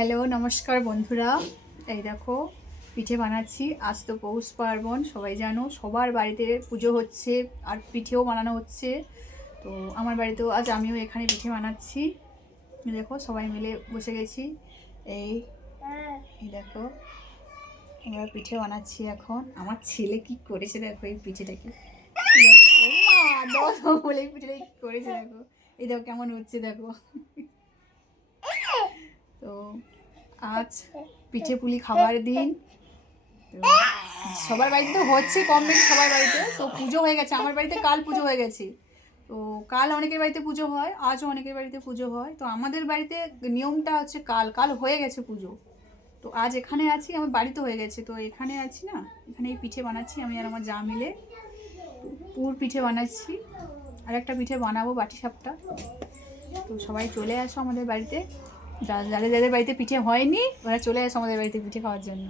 Hello নমস্কার বন্ধুরা, এই দেখো পিঠে বানাচ্ছি। আজ তো পৌষ পার্বণ, সবাই জানো, সবার বাড়িতে পুজো হচ্ছে আর পিঠেও বানানো হচ্ছে। তো আমার বাড়িতেও আজ আমিও এখানে পিঠে বানাচ্ছি। দেখো সবাই মিলে বসে গেছি। এই এই দেখো আমরা পিঠে বানাচ্ছি এখন। আমার ছেলে কি করেছে দেখো এই পিঠেটাকে, দেখো ও মা দশ বলে এই পিঠেটা কি করেছে দেখো। এই দেখো কেমন হচ্ছে দেখো। তো আজ পিঠে পুলি খাবার দিন। তো সবার বাড়িতে তো হচ্ছে কম বেশি, সবার বাড়িতে তো পুজো হয়ে গেছে। আমার বাড়িতে কাল পুজো হয়ে গেছে। তো কাল অনেকের বাড়িতে পুজো হয়, আজও অনেকের বাড়িতে পুজো হয়। তো আমাদের বাড়িতে নিয়মটা হচ্ছে কাল কাল হয়ে গেছে পুজো। তো আজ এখানে আছি, আমার বাড়িতে হয়ে গেছে, তো এখানে আছি না, এখানে এই পিঠে বানাচ্ছি আমি আর আমার যা মিলে। পুর পিঠে বানাচ্ছি, আর একটা পিঠে বানাবো বাটি সাপটা। তো সবাই চলে আসো আমাদের বাড়িতে, যাদের যাদের বাড়িতে পিঠে হয়নি ওরা চলে আসো আমাদের বাড়িতে পিঠে খাওয়ার জন্য।